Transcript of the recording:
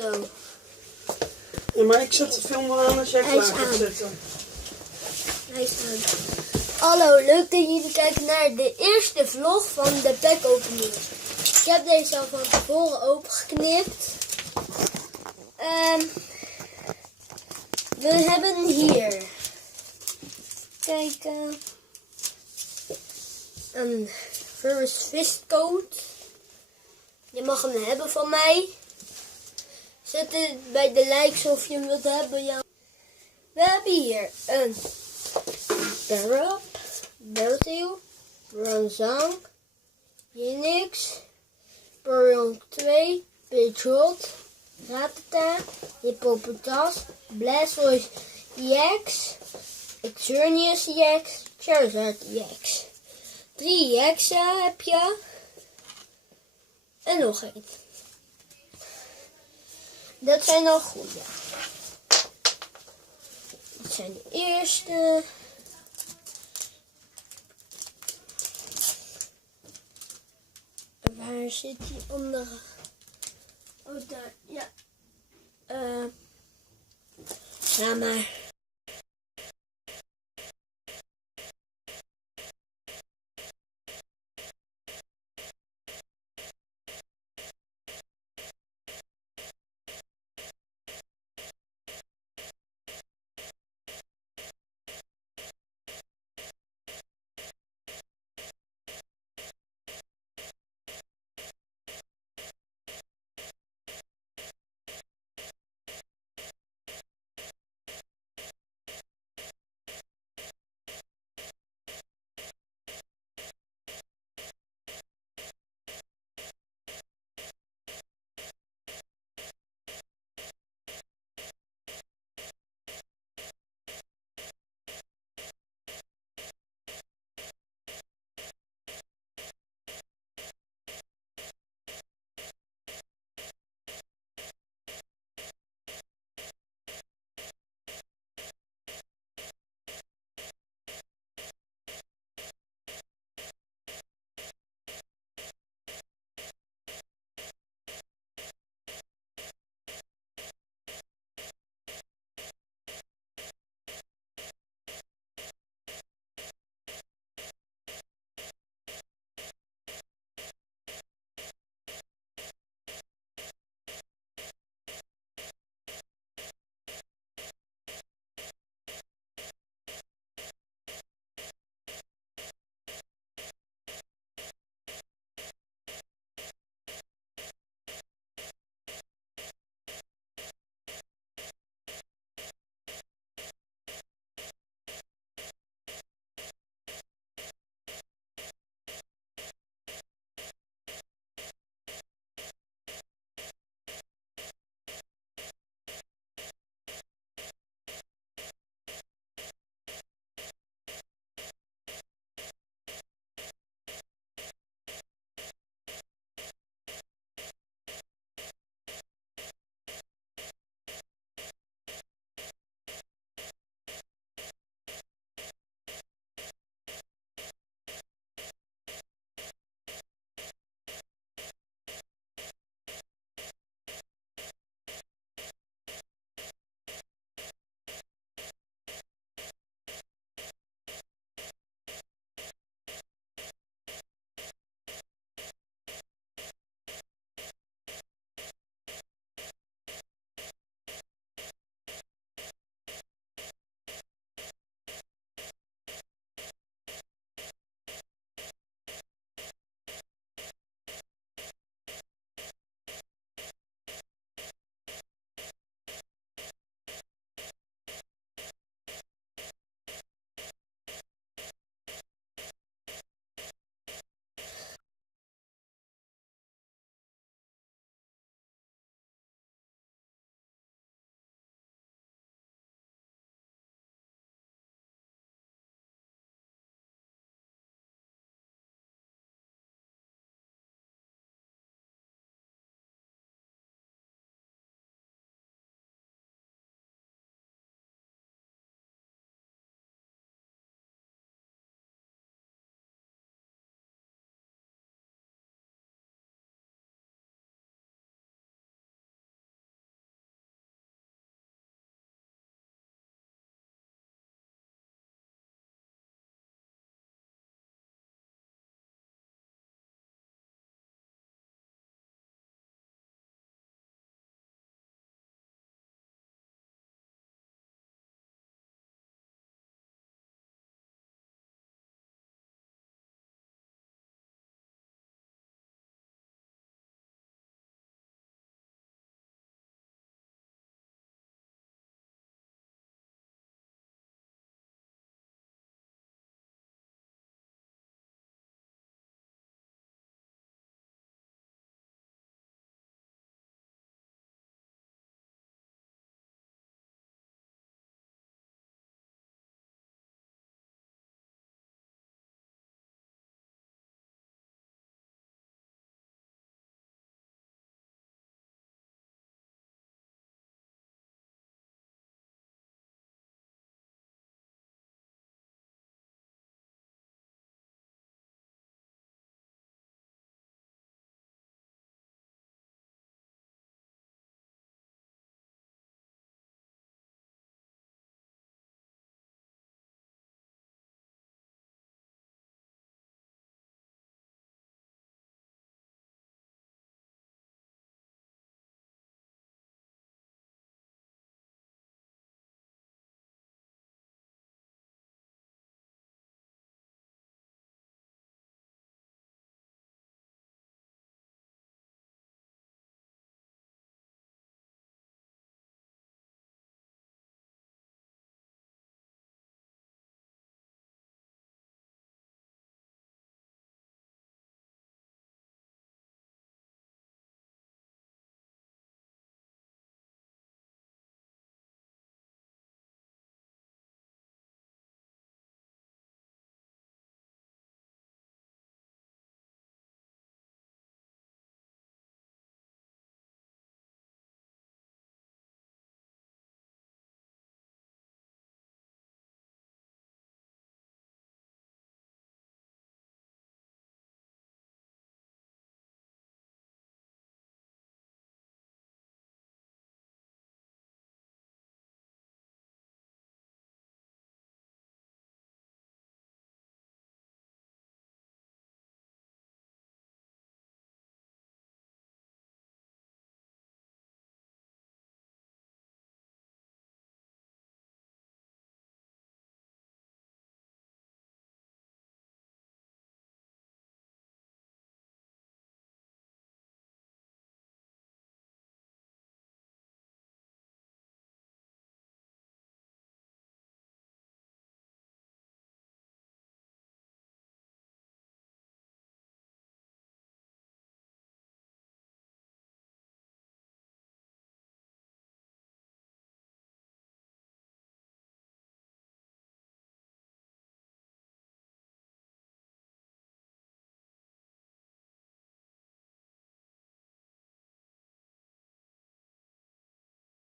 Zo. Ja, maar ik zet de film wel aan als jij Hij is klaar gaat aan. zetten. Hij is aan. Hallo, leuk dat jullie kijken naar de eerste vlog van de pack-opening. Ik heb deze al van tevoren opengeknipt. We hebben hier, kijk, een Furries Fistcoat. Je mag hem hebben van mij. Zet het bij de likes of je hem wilt hebben. Ja. We hebben hier een Barrap, Bertil, Bronzang, Unix, Porion 2, Patriot, Ratata, Hippopotas, Blastoise EX, Xerneas EX, Charizard EX. 3 EX heb je. En nog één. Dat zijn al goede. Dat zijn de eerste. Waar zit die andere? Oh, daar. Ja. Ja, maar